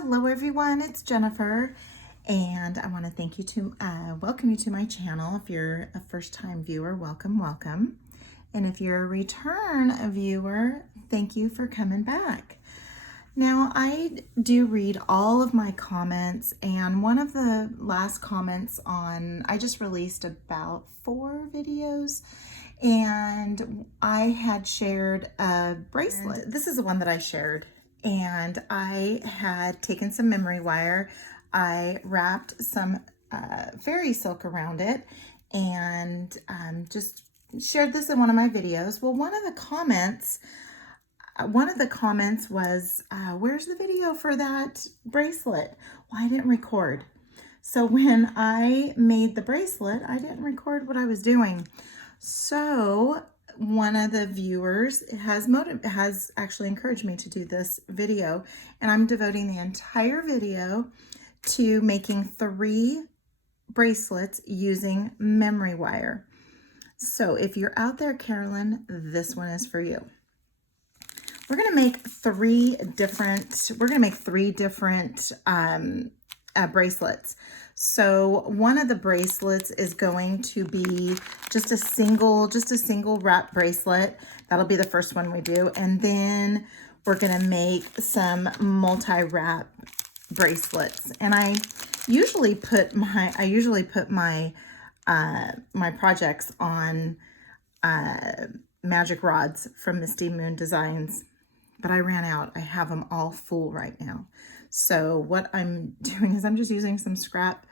Hello everyone, it's Jennifer, and I want to thank you to welcome you to my channel. If you're a first-time viewer, welcome. And if you're a return viewer, thank you for coming back. Now, I do read all of my comments, and one of the last comments I just released about 4 videos, and I had shared a bracelet. And this is the one that I shared. And I had taken some memory wire, I wrapped some fairy silk around it, and just shared this in one of my videos. Well, one of the comments was, where's the video for that bracelet? Well, I didn't record. So when I made the bracelet, I didn't record what I was doing. So one of the viewers has actually encouraged me to do this video, and I'm devoting the entire video to making 3 bracelets using memory wire. So if you're out there, Carolyn, this one is for you. We're gonna make 3 different bracelets. So one of the bracelets is going to be just a single wrap bracelet. That'll be the first one we do. And then we're gonna make some multi-wrap bracelets. And I usually put my my projects on magic rods from Misty Moon Designs, but I ran out. I have them all full right now. So what I'm doing is I'm just using some scrap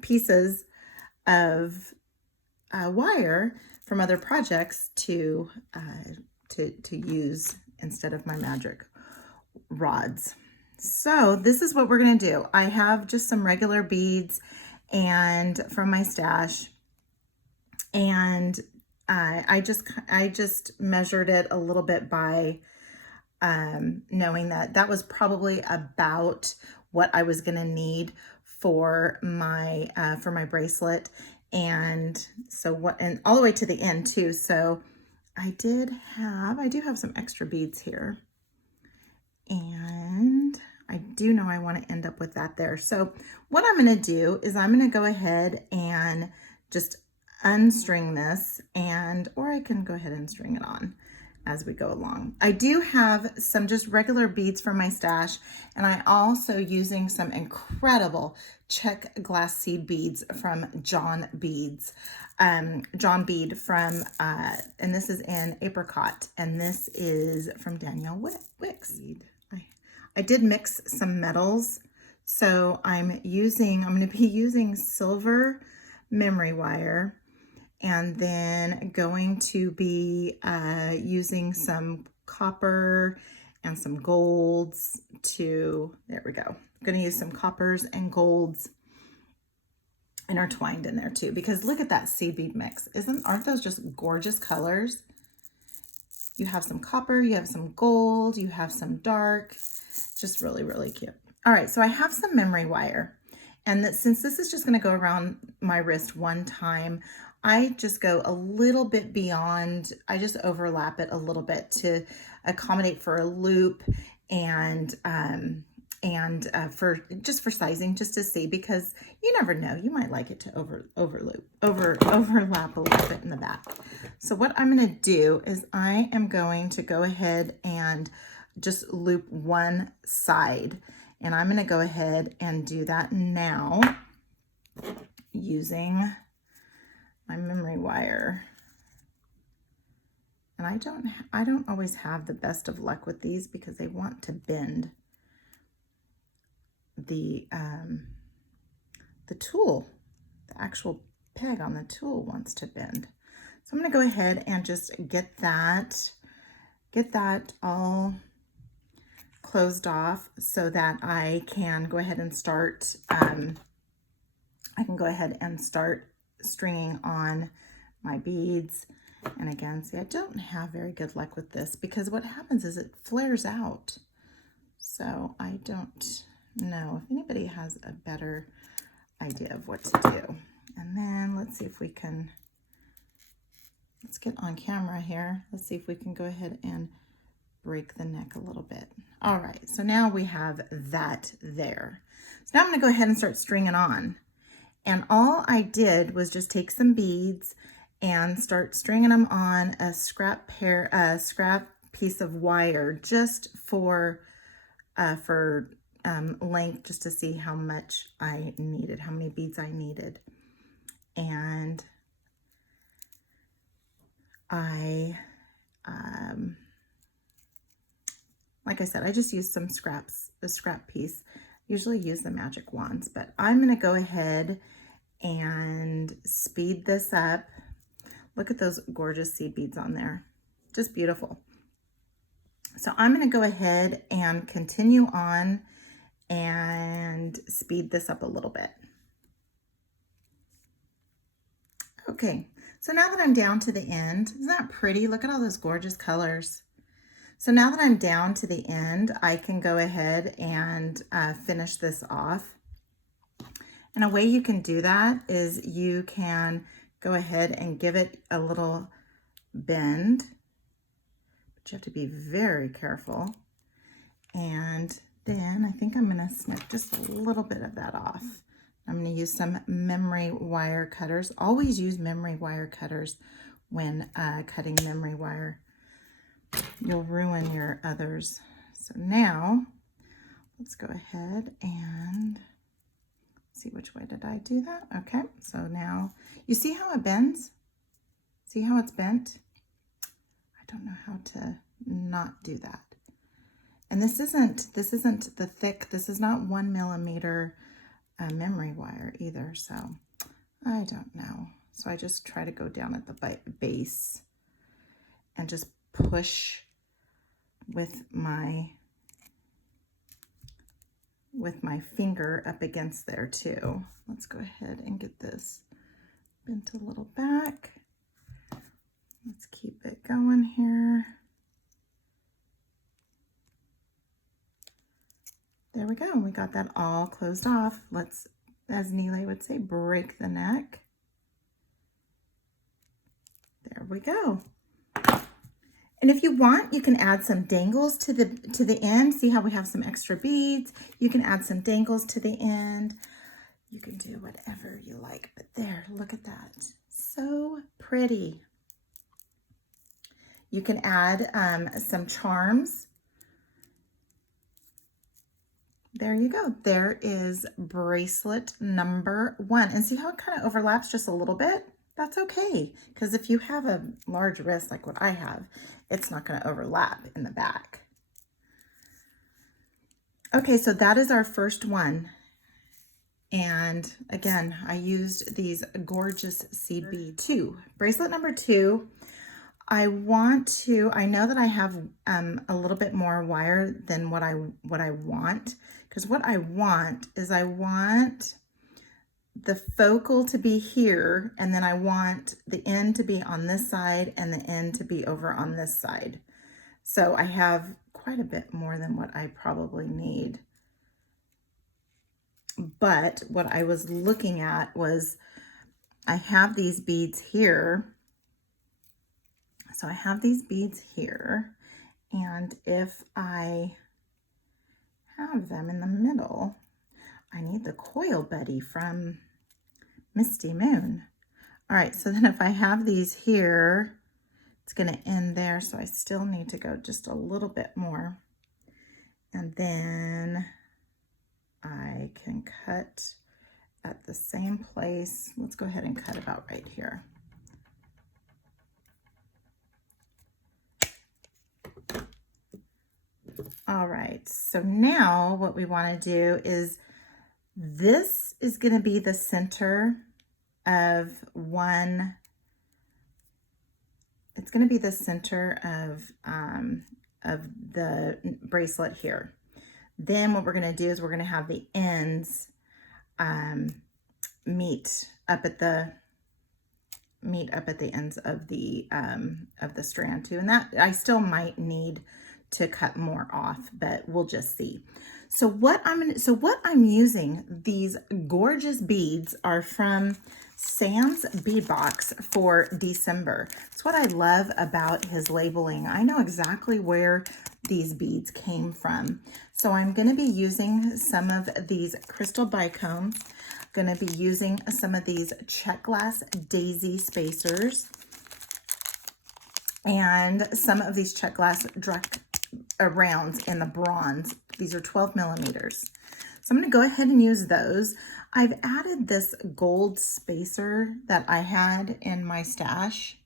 pieces of wire from other projects to use instead of my magic rods. So this is what we're gonna do. I have just some regular beads and from my stash, and I just measured it a little bit by knowing that was probably about what I was gonna need for my bracelet, and all the way to the end too. So I do have some extra beads here, and I do know I want to end up with that there. So what I'm going to do is I'm going to go ahead and just unstring this, or I can go ahead and string it on as we go along. I do have some just regular beads from my stash, and I also using some incredible Czech glass seed beads from John Bead from, and this is in apricot, and this is from Danielle Wicks. I did mix some metals, so I'm going to be using silver memory wire, and then going to be using some copper and some golds there we go. I'm going to use some coppers and golds intertwined in there too, because look at that seed bead mix. Aren't those just gorgeous colors? You have some copper, you have some gold, you have some dark, just really, really cute. All right, so I have some memory wire, and since this is just going to go around my wrist one time, I just go a little bit beyond. I just overlap it a little bit to accommodate for a loop, and for sizing, just to see, because you never know, you might like it to overlap a little bit in the back. So what I'm going to do is I am going to go ahead and just loop one side, and I'm going to go ahead and do that now using my memory wire. And I don't always have the best of luck with these, because they want to bend. The tool, the actual peg on the tool wants to bend. So I'm going to go ahead and just get that all closed off, so that I can go ahead and start stringing on my beads. And again, see, I don't have very good luck with this, because what happens is it flares out. So I don't know if anybody has a better idea of what to do. And then let's see if we can, let's get on camera here. Let's see if we can go ahead and break the neck a little bit. All right, so now we have that there. So now I'm gonna go ahead and start stringing on. And all I did was just take some beads and start stringing them on a scrap piece of wire, just for length, just to see how much I needed, how many beads I needed. And I, like I said, I just used some scraps, a scrap piece. Usually use the magic wands, but I'm gonna go ahead and speed this up. Look at those gorgeous seed beads on there. Just beautiful. So I'm gonna go ahead and continue on and speed this up a little bit. Okay, so now that I'm down to the end, isn't that pretty? Look at all those gorgeous colors. So now that I'm down to the end, I can go ahead and finish this off. And a way you can do that is you can go ahead and give it a little bend, but you have to be very careful. And then I think I'm gonna snip just a little bit of that off. I'm gonna use some memory wire cutters. Always use memory wire cutters when cutting memory wire. You'll ruin your others. So now let's go ahead and see, which way did I do that? Okay, so now you see how it bends? See how it's bent? I don't know how to not do that. And this isn't the thick, this is not 1 millimeter memory wire either, so I don't know. So I just try to go down at the base and just push with my finger up against there too. Let's go ahead and get this bent a little back. Let's keep it going here. There we go. We got that all closed off. Let's, as Neely would say, break the neck. There we go. And if you want, you can add some dangles to the end. See how we have some extra beads? You can add some dangles to the end. You can do whatever you like. But there, look at that. So pretty. You can add some charms. There you go. There is bracelet number 1. And see how it kind of overlaps just a little bit? That's okay, because if you have a large wrist like what I have, it's not going to overlap in the back. Okay, so that is our first one. And again, I used these gorgeous seed beads. Bracelet number 2. I know that I have a little bit more wire than what I want, because what I want is I want the focal to be here, and then I want the end to be on this side and the end to be over on this side. So I have quite a bit more than what I probably need. But what I was looking at was I have these beads here. So I have these beads here, and if I have them in the middle, I need the Coil Buddy from Misty Moon. All right, so then if I have these here, it's gonna end there, so I still need to go just a little bit more. And then I can cut at the same place. Let's go ahead and cut about right here. All right, so now what we want to do is, this is going to be the center of one. It's going to be the center of the bracelet here. Then what we're going to do is we're going to have the ends meet up at the ends of the strand too. And that I still might need to cut more off, but we'll just see. So what I'm using, these gorgeous beads are from Sam's Bead Box for December. That's what I love about his labeling. I know exactly where these beads came from. So I'm going to be using some of these crystal bicones. Going to be using some of these Czech glass daisy spacers and some of these Czech glass rounds in the bronze. These are 12 millimeters. So I'm going to go ahead and use those. I've added this gold spacer that I had in my stash.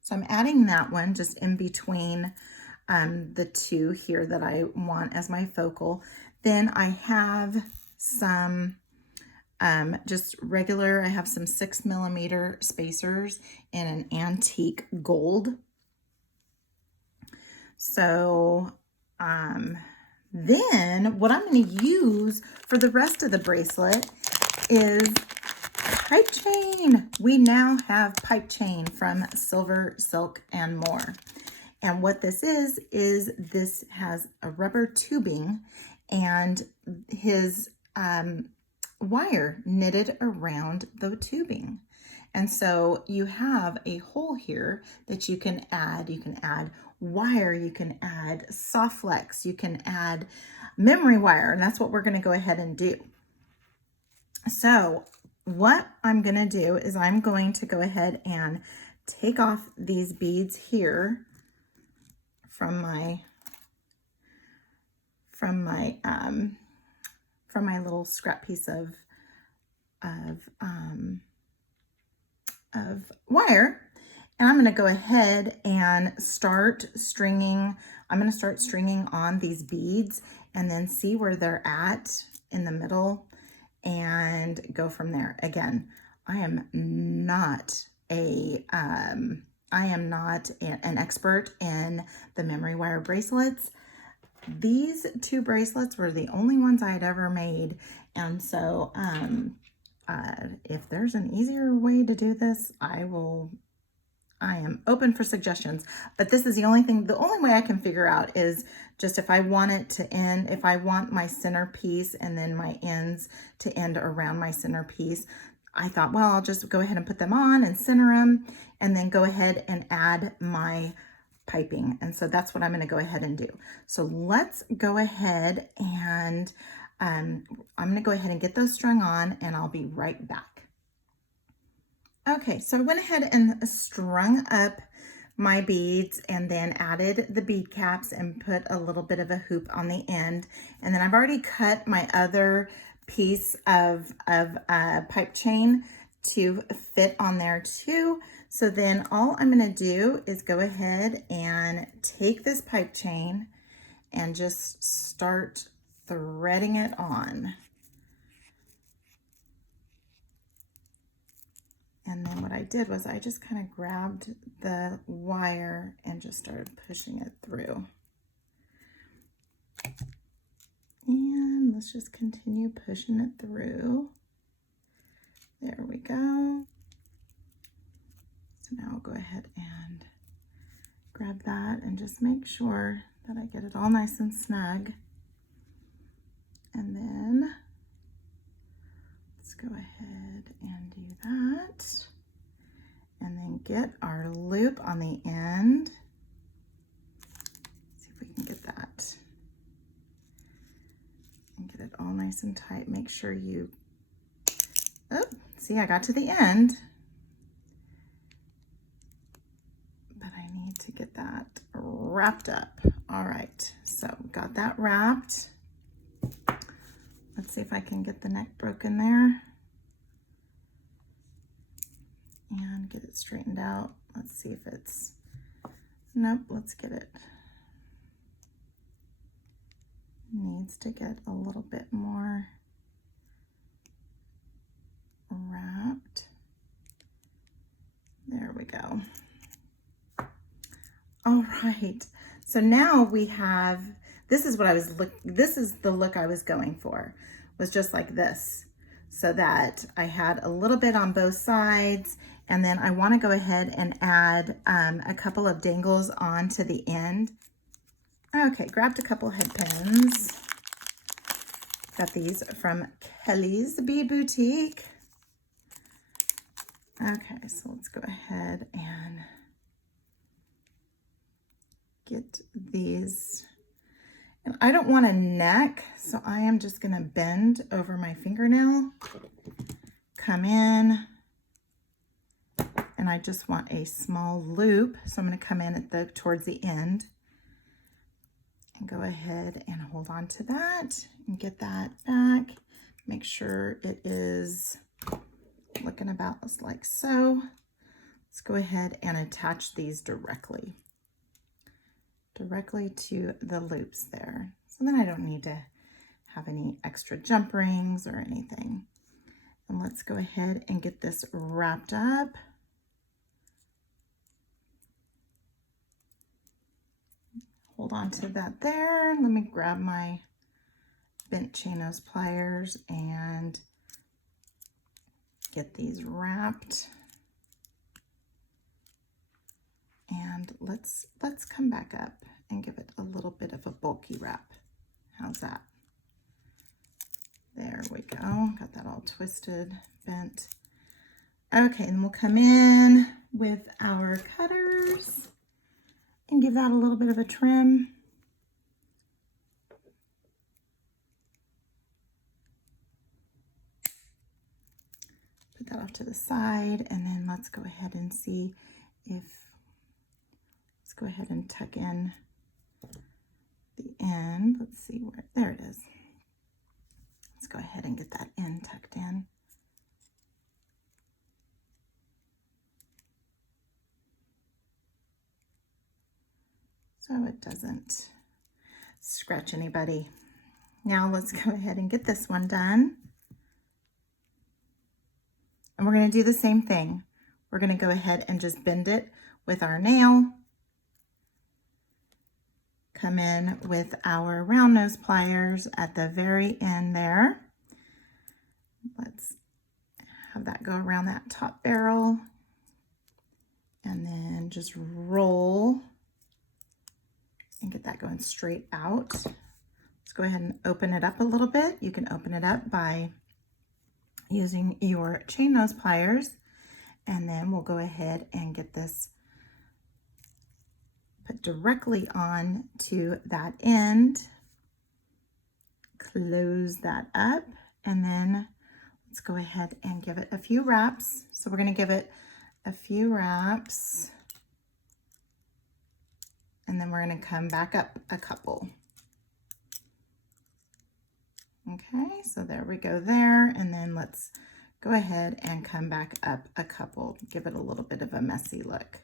So I'm adding that one just in between the two here that I want as my focal. Then I have some just regular, I have some 6 millimeter spacers in an antique gold. So then what I'm going to use for the rest of the bracelet is pipe chain. We now have pipe chain from Silver, Silk, and More. And what this is this has a rubber tubing and his wire knitted around the tubing. And so you have a hole here that you can add. You can add wire, you can add soft flex, you can add memory wire, and that's what we're going to go ahead and do. So what I'm going to do is I'm going to go ahead and take off these beads here from my little scrap piece of wire. And I'm going to go ahead and start stringing. I'm going to start stringing on these beads and then see where they're at in the middle and go from there. Again, I am not an expert in the memory wire bracelets. These two bracelets were the only ones I had ever made. And so if there's an easier way to do this, I am open for suggestions, but this is the only way I can figure out is just if I want it to end, if I want my centerpiece and then my ends to end around my centerpiece, I thought, well, I'll just go ahead and put them on and center them and then go ahead and add my piping. And so that's what I'm going to go ahead and do. So let's go ahead and I'm going to go ahead and get those strung on and I'll be right back. Okay, so I went ahead and strung up my beads and then added the bead caps and put a little bit of a hoop on the end. And then I've already cut my other piece of pipe chain to fit on there too. So then all I'm going to do is go ahead and take this pipe chain and just start threading it on. And then what I did was I just kind of grabbed the wire and just started pushing it through. And let's just continue pushing it through. There we go. So now I'll go ahead and grab that and just make sure that I get it all nice and snug. And then let's go ahead and do that. And then get our loop on the end. See if we can get that. And get it all nice and tight. Make sure you, oh, see, I got to the end. But I need to get that wrapped up. All right, so got that wrapped. Let's see if I can get the neck broken there. And get it straightened out. Let's see if it's, nope, let's get it. Needs to get a little bit more wrapped. There we go. All right, so now we have, this is the look I was going for, was just like this, so that I had a little bit on both sides, and then I want to go ahead and add a couple of dangles onto the end. Okay, grabbed a couple head pins. Got these from Kelly's Bee Boutique. Okay, so let's go ahead and get these. And I don't want a neck, so I am just gonna bend over my fingernail, come in, and I just want a small loop. So I'm gonna come in at towards the end and go ahead and hold on to that and get that back. Make sure it is looking about like so. Let's go ahead and attach these directly to the loops there. So then I don't need to have any extra jump rings or anything. And let's go ahead and get this wrapped up. Hold on to that there. Let me grab my bent chain nose pliers and get these wrapped. And let's come back up and give it a little bit of a bulky wrap. How's that? There we go. Got that all twisted, bent. Okay, and we'll come in with our cutters and give that a little bit of a trim. Put that off to the side, and then let's go ahead and see if, let's go ahead and tuck in the end. Let's see where, there it is. Let's go ahead and get that end tucked in. So it doesn't scratch anybody. Now let's go ahead and get this one done. And we're going to do the same thing. We're going to go ahead and just bend it with our nail. Come in with our round nose pliers at the very end there. Let's have that go around that top barrel. And then just roll and get that going straight out. Let's go ahead and open it up a little bit. You can open it up by using your chain nose pliers, and then we'll go ahead and get this put directly on to that end. Close that up, and then let's go ahead and give it a few wraps. So we're going to give it a few wraps, and then we're going to come back up a couple. Okay, so there we go there, and then let's go ahead and come back up a couple, give it a little bit of a messy look.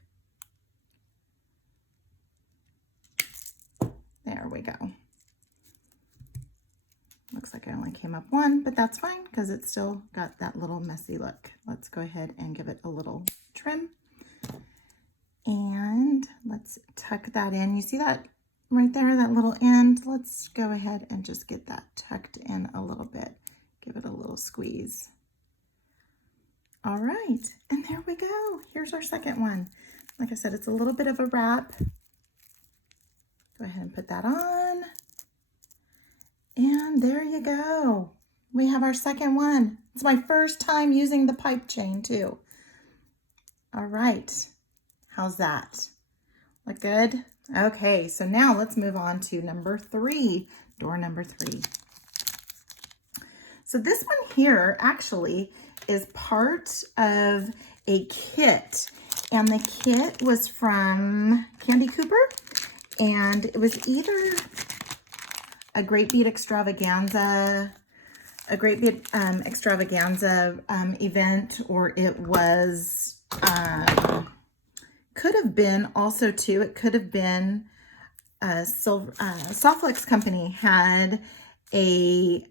There we go. Looks like I only came up one, but that's fine because it's still got that little messy look. Let's go ahead and give it a little trim. And let's tuck that in. You see that right there, that little end? Let's go ahead and just get that tucked in a little bit. Give it a little squeeze. All right, and there we go. Here's our second one. Like I said, it's a little bit of a wrap. Go ahead and put that on. And there you go. We have our second one. It's my first time using the pipe chain too. All right, how's that? Look good? Okay, so now let's move on to number 3, door number 3. So this one here actually is part of a kit, and the kit was from Candy Cooper, and it was either a Great Bead Extravaganza, event, or it was, could have been also too, it could have been Softflex company had a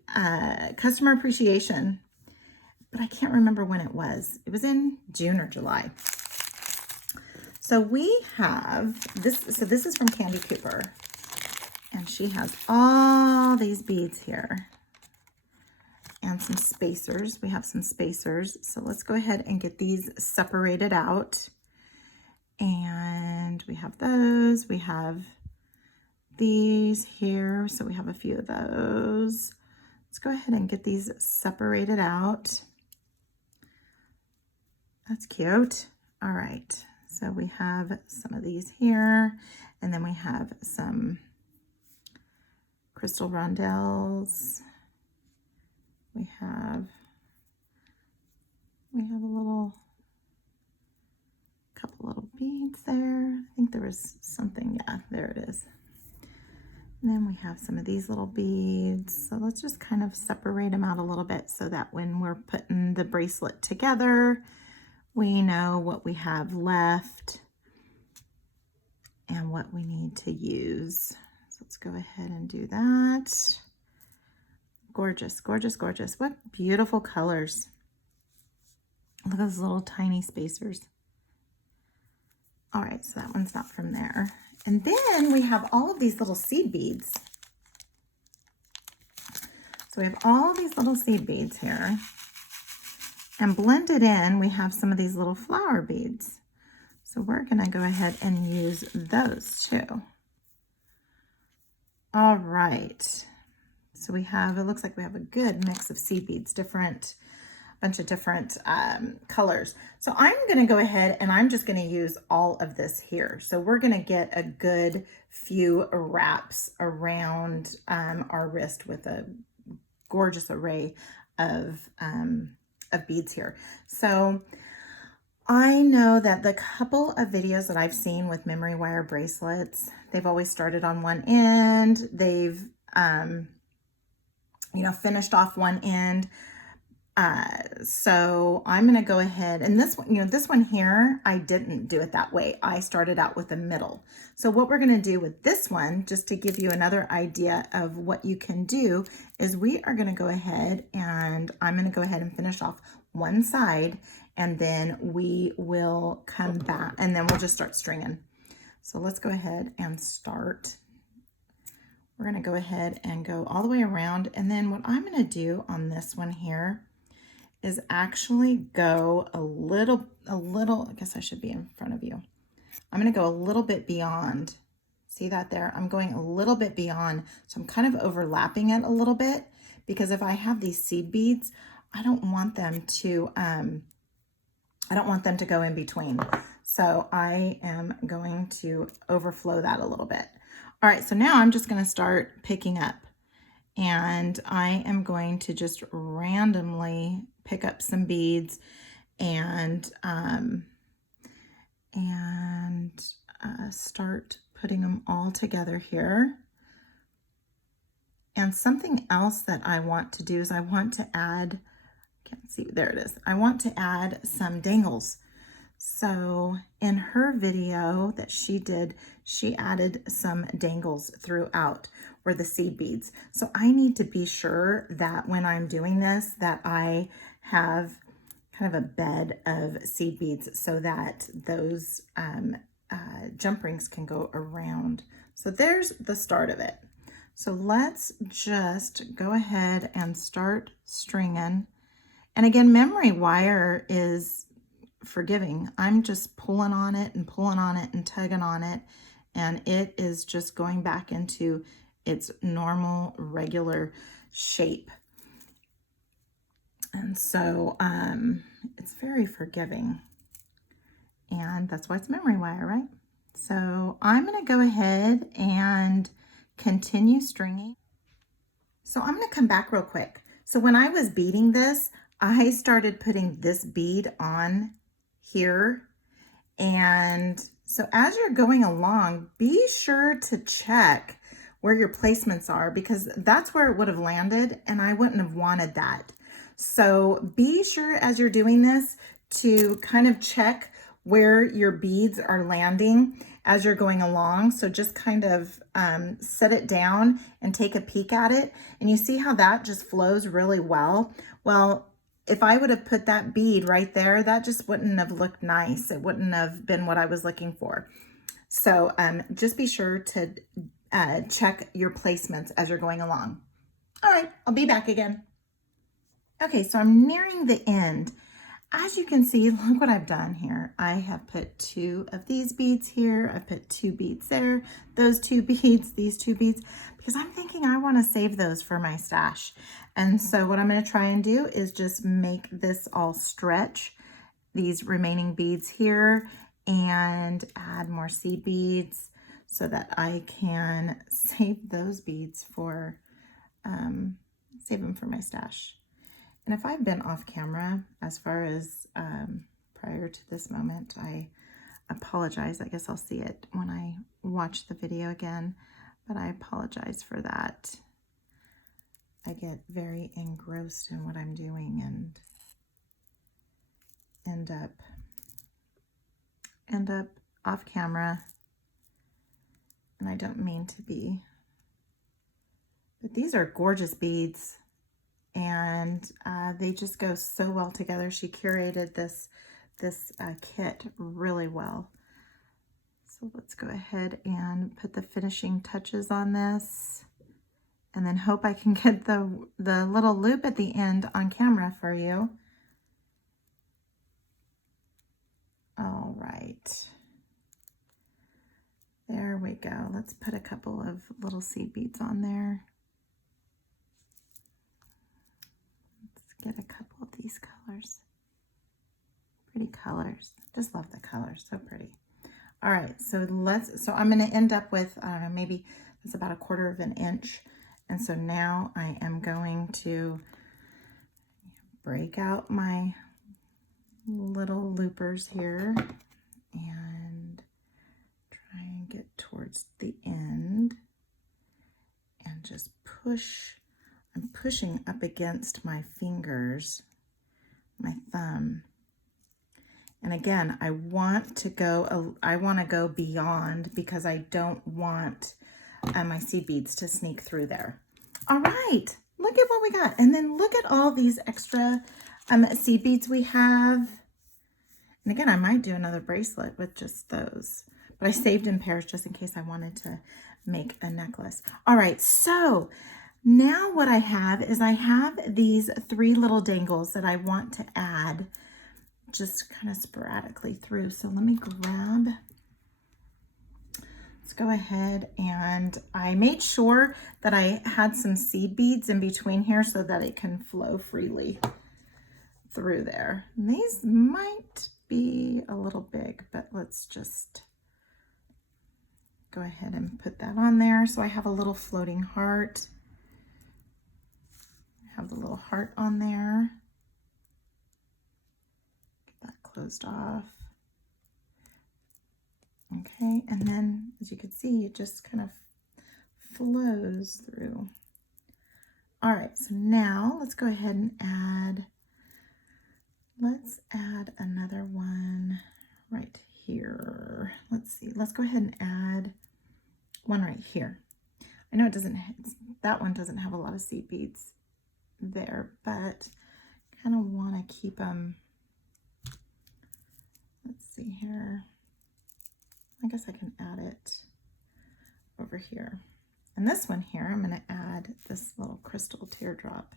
customer appreciation, but I can't remember when it was. It was in June or July. So we have this, so this is from Candy Cooper, and she has all these beads here and some spacers. We have some spacers. So let's go ahead and get these separated out. And we have those, we have these here. So we have a few of those. Let's go ahead and get these separated out. That's cute. All right, so we have some of these here, and then we have some crystal rondelles. We have a couple little beads there. I think there was something, yeah, there it is. And then we have some of these little beads. So let's just kind of separate them out a little bit so that when we're putting the bracelet together, we know what we have left and what we need to use. So let's go ahead and do that. Gorgeous, gorgeous, gorgeous. What beautiful colors. Look at those little tiny spacers. All right, so that one's not from there. And then we have all of these little seed beads. So we have all these little seed beads here. And blended in, we have some of these little flower beads. So we're gonna go ahead and use those too. All right. So we have, it looks like we have a good mix of seed beads, bunch of different colors. So I'm gonna go ahead and I'm just gonna use all of this here. So we're gonna get a good few wraps around our wrist with a gorgeous array of beads here. So I know that the couple of videos that I've seen with memory wire bracelets, they've always started on one end. They've, finished off one end. So I'm going to go ahead and this one here, I didn't do it that way. I started out with the middle. So what we're going to do with this one, just to give you another idea of what you can do, is we are going to go ahead and I'm going to go ahead and finish off one side, and then we will come back and then we'll just start stringing. So let's go ahead and start. We're going to go ahead and go all the way around. And then what I'm going to do on this one here is actually go a little, I guess I should be in front of you. I'm going to go a little bit beyond. See that there? I'm going a little bit beyond. So I'm kind of overlapping it a little bit, because if I have these seed beads, I don't want them to go in between. So I am going to overflow that a little bit. All right, so now I'm just going to start picking up, and I am going to just randomly pick up some beads and start putting them all together here. And something else that I want to do is I want to add, can't see, there it is. I want to add some dangles. So in her video that she did, she added some dangles throughout where the seed beads. So I need to be sure that when I'm doing this, that I have kind of a bed of seed beads so that those jump rings can go around. So there's the start of it. So let's just go ahead and start stringing. And again, memory wire is forgiving. I'm just pulling on it and tugging on it, and it is just going back into its normal, regular shape. And so it's very forgiving, and that's why it's memory wire, right? So I'm going to go ahead and continue stringing. So I'm going to come back real quick. So when I was beading this, I started putting this bead on here. And so as you're going along, be sure to check where your placements are, because that's where it would have landed and I wouldn't have wanted that. So be sure as you're doing this to kind of check where your beads are landing as you're going along. So just kind of set it down and take a peek at it. And you see how that just flows really well. Well, if I would have put that bead right there, that just wouldn't have looked nice. It wouldn't have been what I was looking for. So just be sure to check your placements as you're going along. All right, I'll be back again. Okay, so I'm nearing the end. as you can see, look what I've done here. I have put 2 of these beads here. I've put 2 beads there, those 2 beads, these 2 beads, because I'm thinking I want to save those for my stash. And so what I'm going to try and do is just make this all stretch, these remaining beads here, and add more seed beads so that I can save those beads for, save them for my stash. And if I've been off camera as far as prior to this moment, I apologize. I guess I'll see it when I watch the video again, but I apologize for that. I get very engrossed in what I'm doing and end up off camera, and I don't mean to be. But these are gorgeous beads, and they just go so well together. She curated this kit really well. So let's go ahead and put the finishing touches on this, and then hope I can get the little loop at the end on camera for you. All right. There we go. Let's put a couple of little seed beads on there. Get a couple of these colors. Pretty colors. Just love the colors. So pretty. All right, so I'm going to end up with, I don't know, maybe it's about 1/4 of an inch. And so now I am going to break out my little loopers here and try and get towards the end and just push. I'm pushing up against my fingers, my thumb. And again, I want to go beyond, because I don't want my seed beads to sneak through there. All right, look at what we got. And then look at all these extra seed beads we have. And again, I might do another bracelet with just those, but I saved in pairs just in case I wanted to make a necklace. All right, so now what I have is I have these 3 little dangles that I want to add just kind of sporadically through. So let me grab, let's go ahead, and I made sure that I had some seed beads in between here so that it can flow freely through there. And these might be a little big, but let's just go ahead and put that on there. So I have a little floating heart. Have the little heart on there. Get that closed off. Okay, and then as you can see, it just kind of flows through. All right, so now let's go ahead and add, let's add another one right here. Let's see, let's go ahead and add one right here. I know it doesn't, that one doesn't have a lot of seed beads there, but kind of want to keep them. Let's see here. I guess I can add it over here. And this one here, I'm going to add this little crystal teardrop.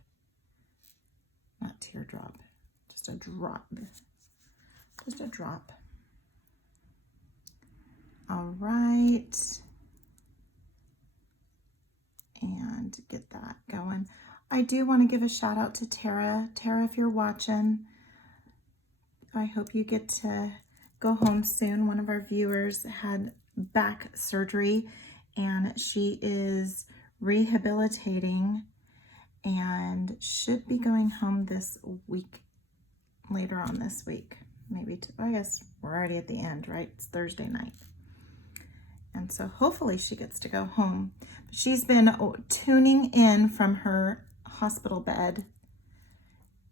Not teardrop, just a drop. Just a drop. All right. And get that going. I do want to give a shout out to Tara. Tara, if you're watching, I hope you get to go home soon. One of our viewers had back surgery and she is rehabilitating and should be going home this week, later on this week. Maybe, I guess we're already at the end, right? It's Thursday night. And so hopefully she gets to go home. But she's been tuning in from her hospital bed,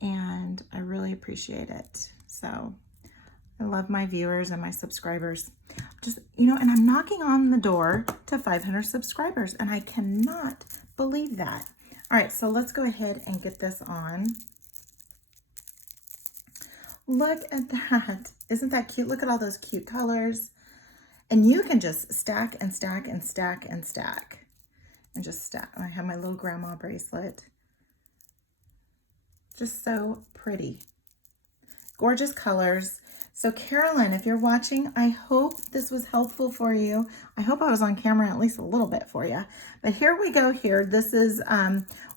and I really appreciate it. So I love my viewers and my subscribers. Just, you know, and I'm knocking on the door to 500 subscribers, and I cannot believe that. All right, so let's go ahead and get this on. Look at that. Isn't that cute? Look at all those cute colors. And you can just stack and stack and stack and stack. And just stack. I have my little grandma bracelet. Just so pretty. gorgeous colors. So Carolyn, if you're watching, I hope this was helpful for you. I hope I was on camera at least a little bit for you. But here we go here. This is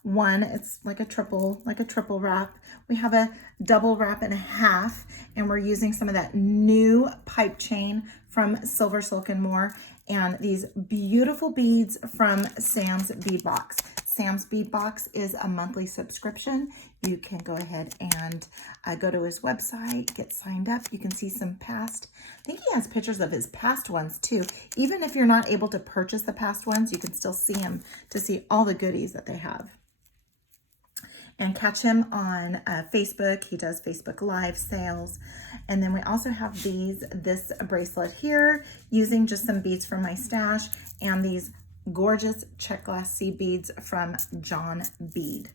one, it's like a triple wrap. We have a double wrap and a half, and we're using some of that new pipe chain from Silver Silk and More, and these beautiful beads from Sam's Bead Box. Sam's Bead Box is a monthly subscription. You can go ahead and go to his website, get signed up. You can see some past, I think he has pictures of his past ones too. Even if you're not able to purchase the past ones, you can still see them to see all the goodies that they have. And catch him on Facebook. He does Facebook Live sales. And then we also have this bracelet here, using just some beads from my stash, and these gorgeous Czech glass seed beads from John Bead.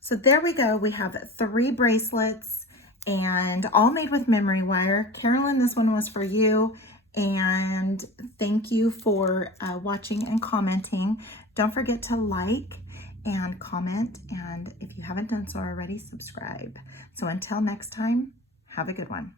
So there we go. We have 3 bracelets, and all made with memory wire. Carolyn, this one was for you. And thank you for watching and commenting. Don't forget to like and comment, and if you haven't done so already, subscribe. So until next time, have a good one.